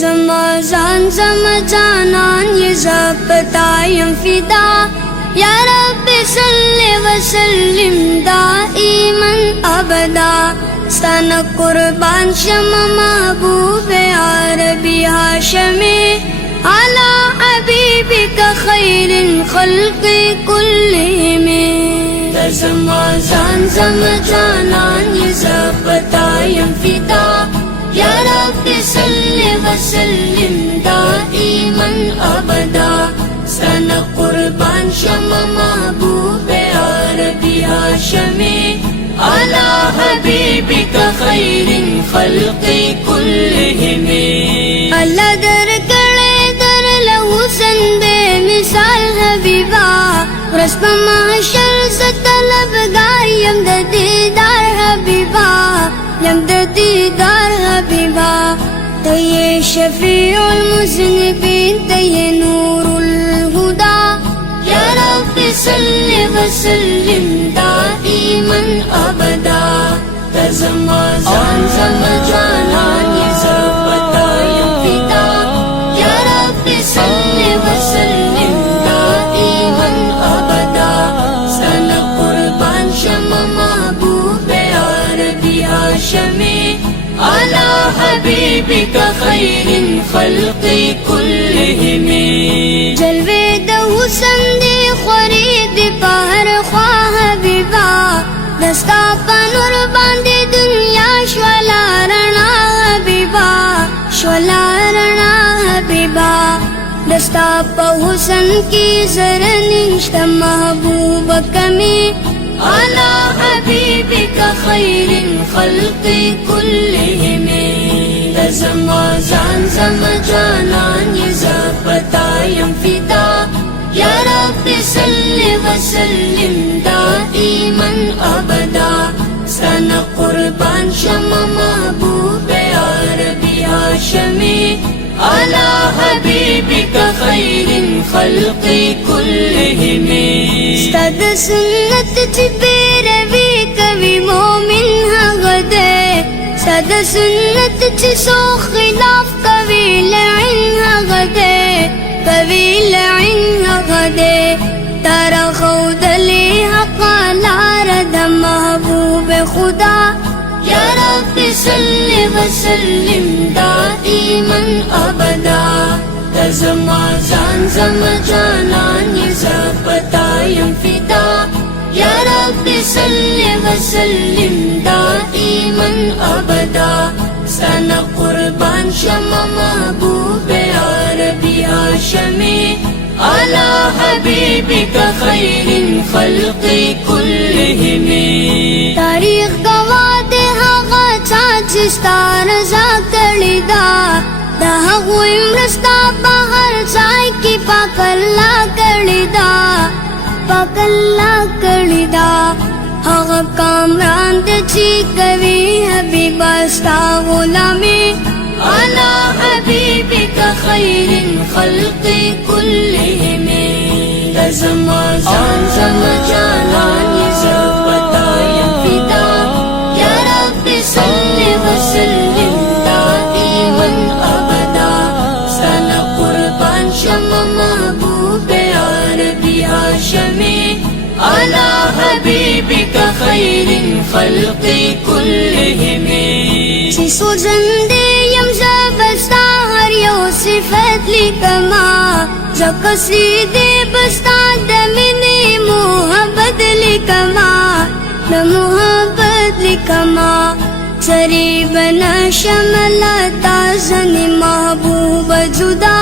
زما ځان زما جانان یې زه په تا یم فدا یا رب صل وسلم دائما ابدا ستانه قربان شم محبوب عربي هاشمي على حبيبك خير الخلق كلهم زما ځان زما جانان یې زه په تا یم فدا یا رب صل وسلم دائما ابدا ستانه قربان شم محبوب عربي هاشمي على حبيبك خير الخلق كلهم الله درکړې در له حسن بے مثال حبیبا ورځ په محشر ست طلبګار یم د دیدار حبیبا یم د دیدار حبیبا ته یې شفیع المذنبین ته یې نور الهدى یا رب صل وسلم دائما ابدا ته زما ځان زما جانان یې زه په تا یم فدا یا رب صل وسلم دائما ابدا ستانه قربان شم محبوب عربي هاشمي على حبيبك خير الخلق كلهم جلوه د حسن دی خوری دی پهر خوا حبیبا دستا په نور باندې دنیا شولا رڼا حبیبا شولا رڼا حبیبا دستا په حسن کی زر نشته محبوب کمی على حبيبك خير الخلق كلهم زما ځان زما جانان یې زه په تا یم فدا یا رب صل وسلم دائما ابدا ستانه قربان شم محبوب عربي هاشمي على حبيبك خير الخلق كلهم ستاد سنت چې پیروي کوي مومن هغه دی ستاد سنت چې سو خلاف کوي لعن هغه دی کوي لعن هغه دی تر خودلې حق لار د محبوب خدا یا رب صل وسلم دائما ابدا ته زما ځان زما جانان یې زه په تا یم فدا یا رب صل وسلم دائما ابدا ستانه قربان شم محبوب عربي هاشمي على حبيبك خير الخلق كلهم تاریخ گواه د هغه چا چې ستا رضا کړې ده د هغوی مرسته په هر ځای کې پاک الله کړې ده پاک الله کړې ده هغه کامران دی چې کوي حبیبا ستا غلامي على حبيبك خير الخلق كلهم زما ځان زما جانان یې زه په تا یم فدا یا رب صل وسلم دائما ابدا ستانه قربان شم محبوب عربي هاشمي على حبيبك خير الخلق كلهم چې سوځندې یم زه بستا هر یو صفت لیکما ځکه سیدې بستا د مینې محبت لیکما د محبت لیکما سری بنا شمل تا زنی محبوب جدا